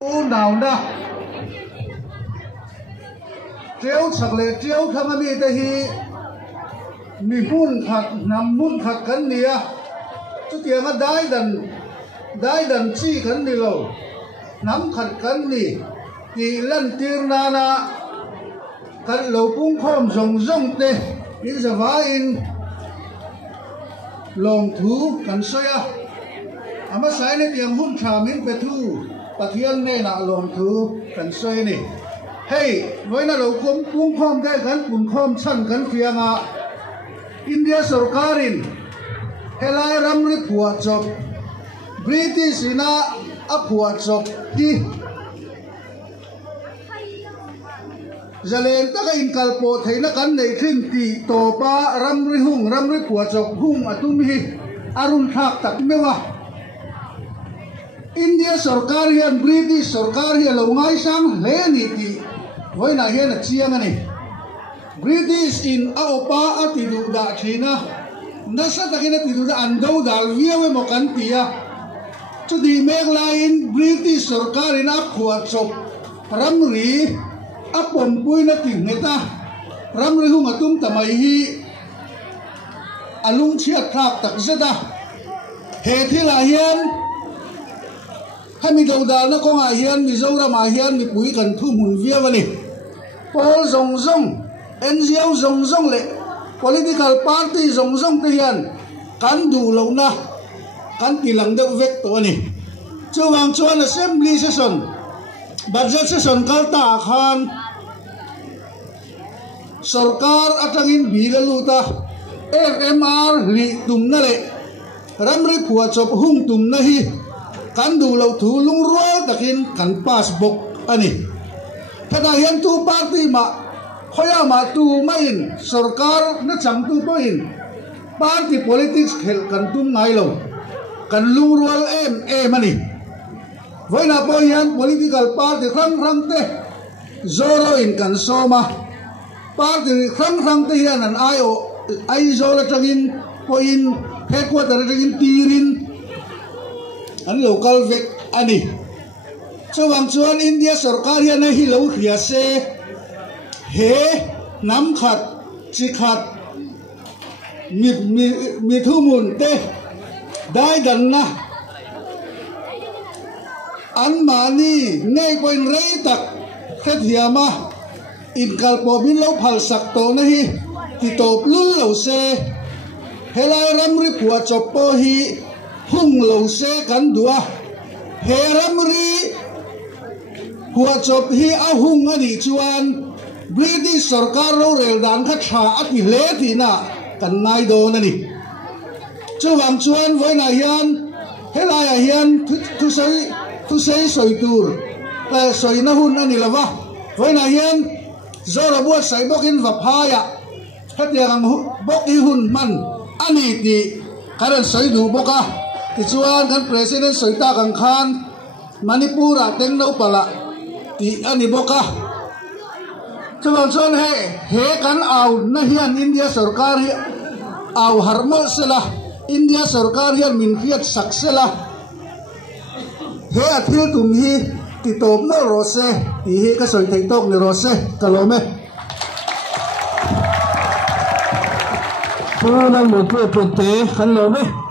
nào na treo sạc lệ treo thằng ami đây hi mi mun khát nằm mun khát cắn nia chút tiền á đái đần chi cắn đi lâu nắm khát cắn đi thì lần tiền na cắn lâu cũng không rong tê in giờ vá in lòng thú cắn xoay à mà sai này tiền hun trà min bê thu bát thiên này là lòng thú cắn xoay này hey với là lâu cũng không cái cắn cũng không chăn cắn phiền à India Sarkarin helai ramri phua chop British ina a phua chop hi zalen taka in kalpo theina kan nei thin ti to pa ramri phua chop hung atum hi arun thak tak mewa India Sarkar hian British Sarkar hi lo ngai sang hle ni ti voina hian a chiang ani British in Aopa atidu da China nasa takina tidu da ando dal viawe mo kantia to di meglain British Sarkar in aphuat chop ramri apom pui na tingneta ramri hung atum tamai hi alung chiat thak tak zeda he thila hian hami do dal na ko nga hian mi zora ma hian mi pui kan thu mun viawani pol zong NGO zong le political party zong te hian kan du lo na kan tilang deuh vek to ani chuwang chuan assembly session budget session kalta khan sarkar atangin bilaluta FMR li tumna le ramri phua chop hung tumna hi kan du lo thu lung rual takin kan passbook ani thada hian tu party ma khoya ma tu main sarkar na chang tu to in party politics khel kan tum ngai lo kan lung rual em ani voina po hian political party rang te zoro in kan soma party rang te hian an ai zoro tangin po in headquarter tangin tirin an local vek ani chuwang chuan India Sarkar hian hi lo khia se he nắm khát chi khát mi thu mun te dai dan na an mani ngay point rei tak khet hiama in kalpo bin lo phal sak to na hi ti top lul lo se helai ramri phua chop po hi hung lo se kan dua he ramri phua chop hi a hung ani chuan British Sarkar ro rel dan kha tha ati le ti na kan nai do na ni chuwang chuan voina hian helaya hian thu sei soi tur ta soi na hun ani lawa voina hian zora buat sai bokin va phaya hatiang bok hi hun man ani ti karan soi du boka ti chuan kan president soi ta kan khan Manipura teng no pala ti ani boka chuan chuan he kan au na hian India Sarkar hi au harmo sela India Sarkar hian min fiat saksela he athil tum hi ti top no rose ti hi ka soi thei tok ni rose kalome Puna mo po te kan lo me